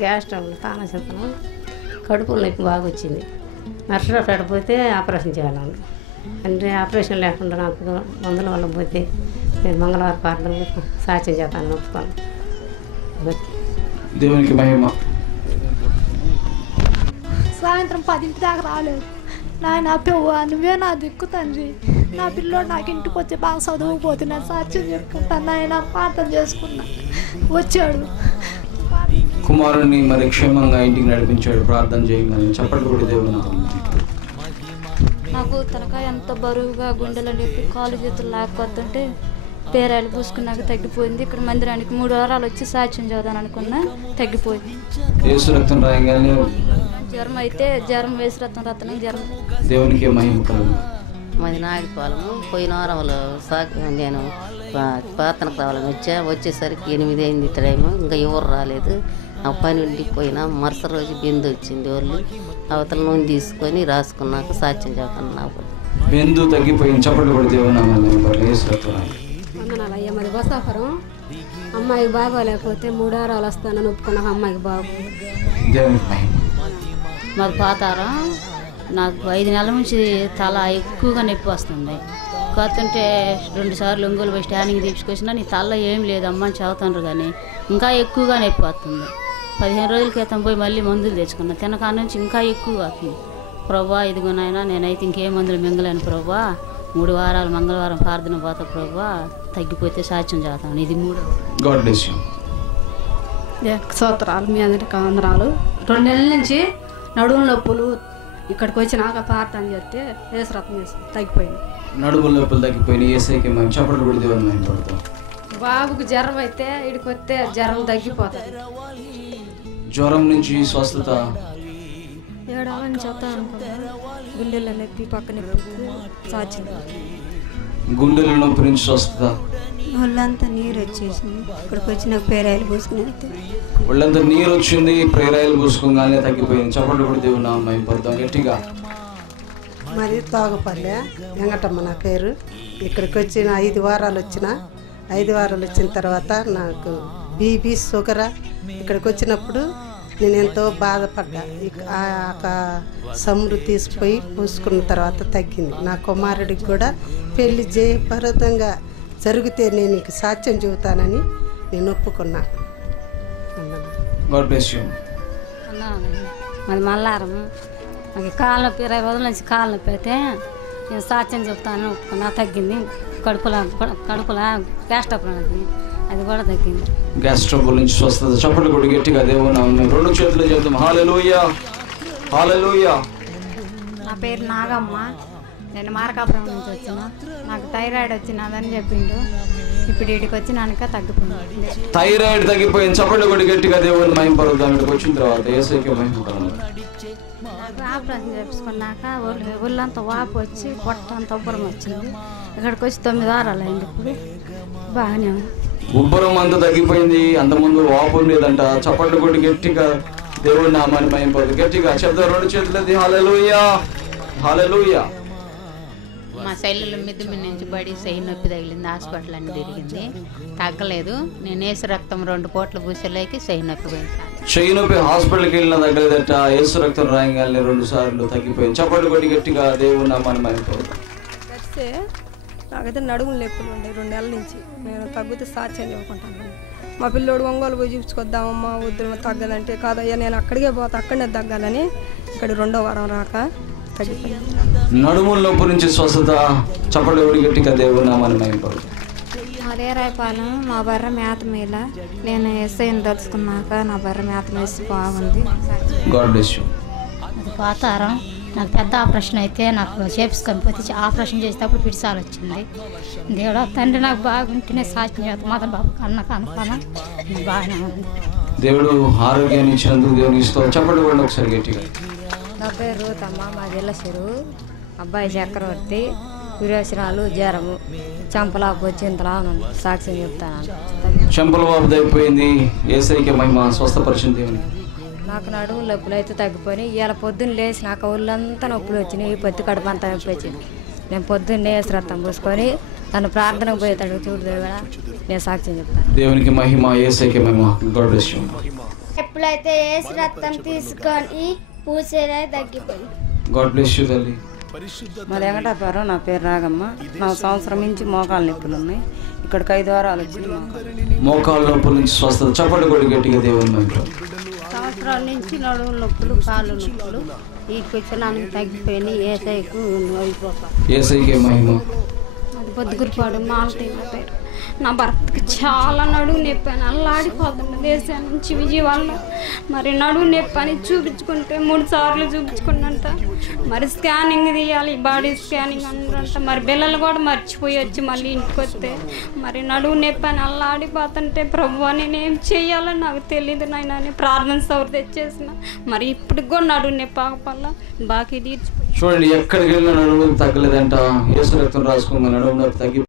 Gas స్టవ్లో తానా చెప్తాను కడుపు నొప్పి బాగా వచ్చింది. నర్సులో పెట్టకపోతే ఆపరేషన్ చేయాలని అంటే ఆపరేషన్ లేకుండా నాకు మందుల వల్ల పోతే నేను మంగళవారం ప్రార్థన సాక్ష్యం చేస్తాను ఒప్పుకోను. దేవునికి మహిమ. సాయంత్రం 10 దాకా రాలేదు. నాయన నువ్వే నా దిక్కు తండ్రి. నా పిల్లోడు నాకు ఇంటికి వచ్చి బాగా చదువుకుపోతున్నా సాక్ష్యం చెప్పుకుంటాను. నాయన ప్రార్థన చేసుకున్నా వచ్చాడు. కుమారుని మరి క్షేమంగా ఇంటికి నడిపించాడు. ప్రార్థన చేయమని చెప్పండి కూడా దేవుడు. నాకు తనకాయ ఎంత బరువుగా గుండెలో నొప్పి కాలు చేతులు లాక్కొస్తుంటే పేరాలు పూసుకున్నాక తగ్గిపోయింది. ఇక్కడ మందిరానికి 3 వారాలు వచ్చి సాక్ష్యం చదువుదాను అనుకున్నా, తగ్గిపోయింది. యేసు రక్తం రాయగానే జ్వరం అయితే జ్వరం, వేసి రత్నం జ్వరం. దేవునికి మహిమ కలుగు. మాది నాయుడుపాలెము. పోయిన వారంలో నేను ప్రార్థనకు రావాలని వచ్చేసరికి 8 అయింది టైము. ఇంకా ఎవరు రాలేదు. ఆ పని ఉండికి పోయినా మరుసటి రోజు బిందు వచ్చింది. వాళ్ళు అవతల నూనె తీసుకొని రాసుకున్నాక సాక్ష్యం చెప్తాను. నాకు బిందు తగ్గిపోయింది. చెప్పండి కూడా దేవుడు. యేసు రక్తం రాయి. వందనాలయ్యా. మాది బసాపురం. అమ్మాయికి బాగోలేకపోతే 3 వారాలు వస్తానని ఒప్పుకున్నాక అమ్మాయికి బాగు. దేవునికి మహిమ. మాకు పాతారం. నాకు 5 నెలల నుంచి తల ఎక్కువగా నొప్పి వస్తుంది. కాకుంటే 2 సార్లు ఒంగోలు పోయి స్టానింగ్ తీసుకొచ్చినా నీ తల ఏం లేదమ్మా అని చదువుతాండ్రు, కానీ ఇంకా ఎక్కువగా నొప్పి వస్తుంది. 15 రోజుల క్రితం పోయి మళ్ళీ మందులు తెచ్చుకున్నా. తినకా నుంచి ఇంకా ఎక్కువగా అవుతుంది. ప్రభా ఇదిగో నాయనా, నేనైతే ఇంకే మందులు మింగలేను ప్రభా. 3 వారాలు మంగళవారం ప్రార్థన పోతా ప్రభా, తగ్గిపోతే సాక్ష్యం చేస్తాను. ఇది 3వ. స్తోత్రాలు. మీ అందరికీ వందనాలు. 2 నెలల నుంచి నడుము నొప్పులు ఇక్కడికి వచ్చినాక ప్రార్థన చేస్తే యేసు రక్తం తగ్గిపోయింది. నడుము నొప్పులు తగ్గిపోయినాయి. యేసుకి మేము చెప్పండి కూడా దేవుని మహిమ పడతాం. బాబుకి జ్వరం అయితే ఇక్కడికి వస్తే జ్వరం తగ్గిపోతుంది. జ్వరం నుంచి స్వస్థత. 7 నుంచి చెప్తాను అనుకున్నా. గుండెల నొప్పి, పక్క నొప్పి సాక్ష్యం. గుండెల నొప్పి నుంచి స్వస్థత. ఒళ్ళంతా నీరు వచ్చేసింది. ఇక్కడికి వచ్చి నాకు పేరాయిలు పూసుకుని ఒళ్ళంతా నీరు వచ్చింది. ప్రేరాయిలు పూసుకోగానే తగ్గిపోయింది. చెప్పండి కూడా దేవుని నామం మహిమ పడతాం గట్టిగా. మరి తోగపల్లె వెంకటమ్మ నా పేరు. ఇక్కడికి వచ్చిన 5 వారాలు వచ్చిన 5 వారాలు వచ్చిన తర్వాత నాకు బీపీ షుగర్. ఇక్కడికి వచ్చినప్పుడు నేను ఎంతో బాధపడ్డా. ఆ సముడు తీసిపోయి పూసుకున్న తర్వాత తగ్గింది. నా కుమారుడికి కూడా పెళ్లి జయప్రదంగా జరిగితే నేను నీకు సాక్ష్యం చెబుతానని నేను ఒప్పుకున్నా. మాది మల్లారం. నాకు కాళ్ళ నొప్పి 20 రోజుల నుంచి కాళ్ళ నొప్పి అయితే నేను సాక్ష్యం చెప్తాను ఒప్పుకున్నా, తగ్గింది. కడుపుల గ్యాస్ ట్రబుల్ అది కూడా తగ్గింది. గ్యాస్ ట్రబుల్ నుంచి స్వస్థత. చెప్పండి కూడా గట్టిగా దేవుని నామం. 2 చేతులు చెప్తాం. హల్లెలూయా, హల్లెలూయా. నా పేరు నాగమ్మ. నేను మార్కాపురం నుంచి వచ్చిన. నాకు థైరాయిడ్ వచ్చినదని చెప్పిండు. ఇప్పుడు వీడికి వచ్చినాక తగ్గిపోయింది. థైరాయిడ్ తగ్గిపోయింది. చెప్పండి కూడా గట్టిగా దేవుని మహిమ పడతాం. ఇక్కడికి వచ్చిన తర్వాత యేసుకి మహిమ కలుగు. ఆపరేషన్ చేసుకున్నాక ఒళ్ళంతా వాపు వచ్చి పొట్ట అంత ఉబ్బరం వచ్చింది. ఇక్కడికి వచ్చి 9 వారాలు అయింది. ఇప్పుడు బాగానే ఉంది. ఉబ్బరం అంతా తగ్గిపోయింది. అంతకుముందు వాపు ఉండేదంట. చప్పట్లు కొట్టి గట్టిగా దేవుడి నామాన్ని మహిమ పడదు. గట్టిగా చెప్తా. 2 చేతులది. హల్లెలూయా, హల్లెలూయా. మా శైలిలో మిద్ది మీద నుంచి పడి చెయ్యి నొప్పి తగిలింది. హాస్పిటల్ అన్ని తిరిగింది, తగ్గలేదు. నేను యేసు రక్తం 2 పూట్ల పూసేలేకి చెయ్యి నొప్పి పోయింది. చెయ్యి నొప్పి హాస్పిటల్కి వెళ్ళిన తగ్గలేదట. యేసు రక్తం రాయంగానే 2 సార్లు తగ్గిపోయింది. చప్పట్లు కొట్టి గట్టిగా దేవుడి నామాన్ని మహిమ పడదు. నాకైతే నడుములు నొప్పులు ఉండే 2 నెలల నుంచి. నేను తగ్గితే సాక్ష్యం చెప్పుకుంటాను. మా పిల్లోడు ఒంగోలు పోయి చూపించుకొద్దామమ్మా, వద్దు తగ్గదంటే కాదయ్యా నేను అక్కడికే పోతా, అక్కడనే తగ్గాలని ఇక్కడ 2వ వారం రాక తగ్గిపోయింది. నడుముల నొప్పి నుంచి స్వస్థత. చప్పట్లు కొట్టి గట్టిగా దేవుడి నామాన్ని మహిమ పడదు. అదే రాయపాలెం. మా బర్ర మేత మీద నేను ఎస్ఐని తలుచుకున్నాక నా బర్ర మేత వేసి బాగుంది. God bless you. అది పాతారం. నాకు పెద్ద ఆపరేషన్ అయితే నాకు చేపించుకొని పోతే ఆపరేషన్ చేసేటప్పుడు పిడిసాలు వచ్చింది. దేవుడు తండ్రి నాకు బాగుంటేనే సాక్ష్యం చేస్తాను. మాత్రం బాబు అన్నకు అనుకున్నా బాగానే ఉంది. దేవుడు ఆరోగ్యాన్ని ఇచ్చినందుకు దేవునికి ఇస్తాం. చెప్పండి కూడా ఒకసారి గట్టిగా. నా పేరు రూతమ్మ. మా జిల్లా చెరువు. అబ్బాయి చక్రవర్తి. విరోచనాలు, జ్వరము, చంపలాపు వచ్చింతలా సాక్ష్యం చెప్తాను. చెంపల వాపు అయిపోయింది. యేసయ్యకి మహిమ. స్వస్థపరిచింది దేవుని. నాకు నడుము నొప్పులు అయితే తగ్గిపోయి ఇవాళ పొద్దున్న లేచి నాకు ఒళ్ళంతా నొప్పులు వచ్చినాయి. పొత్తి కడుపు అంతా నొప్పి వచ్చింది. నేను పొద్దున్నే శ్రద్ధం పూసుకొని తను ప్రార్థనకు పోయేటాడు. చూడు దేవుడా నేను సాక్ష్యం చెప్తాను. దేవునికి మహిమ. యేసయ్యకి మహిమ. God bless you. ఎప్పుడైతే ఏసు రక్తం తీసుకొని పూసేదే తగ్గిపోయింది. గాడ్ బ్లెస్ యు తల్లి. మా వెంకటాపురం, నా పేరు రాగమ్మ. 4 సంవత్సరం నుంచి మోకాళ్ళ నొప్పులు ఉన్నాయి. ఇక్కడికి 5 వారాలు వచ్చి మోకాళ్ళ నొప్పుల నుంచి స్వస్థత. చప్పట్లు కొట్టి గట్టిగా దేవుని మహిమ. సంవత్సరాల నుంచి నడుము నొప్పులు, కాళ్ళు నొప్పులు వీటికి వచ్చినానికి తగ్గిపోయినాయి. ఏసైకు అయిపోతాం. ఏసైకే మహిమ. అది పొద్దుగురిపాడు మాలతీ నా పేరు. నా భర్తకి చాలా నడువు నొప్పి అని అల్లాడిపోతుంది. దేశం నుంచి విజయవాడలో మరి నడువు నొప్పి అని చూపించుకుంటే 3 సార్లు చూపించుకున్నంత. మరి స్కానింగ్ తీయాలి, బాడీ స్కానింగ్ అందరంట. మరి బిల్లలు కూడా మర్చిపోయి వచ్చి మళ్ళీ ఇంటికి వస్తే మరి నడువు నొప్పి అని అల్లాడిపోతుంటే ప్రభువా నేనేం చెయ్యాలని నాకు తెలియదు నాయన అని ప్రార్థన సౌరు తెచ్చేసిన. మరి ఇప్పటికి కూడా నడువు నొప్పి ఆగపల్లా బాకీ తీర్చిపోయి. చూడండి, ఎక్కడికి వెళ్ళినా నడుము తగ్గలేదంట. యేసు రక్తం రాసుకోమని నడుము నొప్పి తగ్గి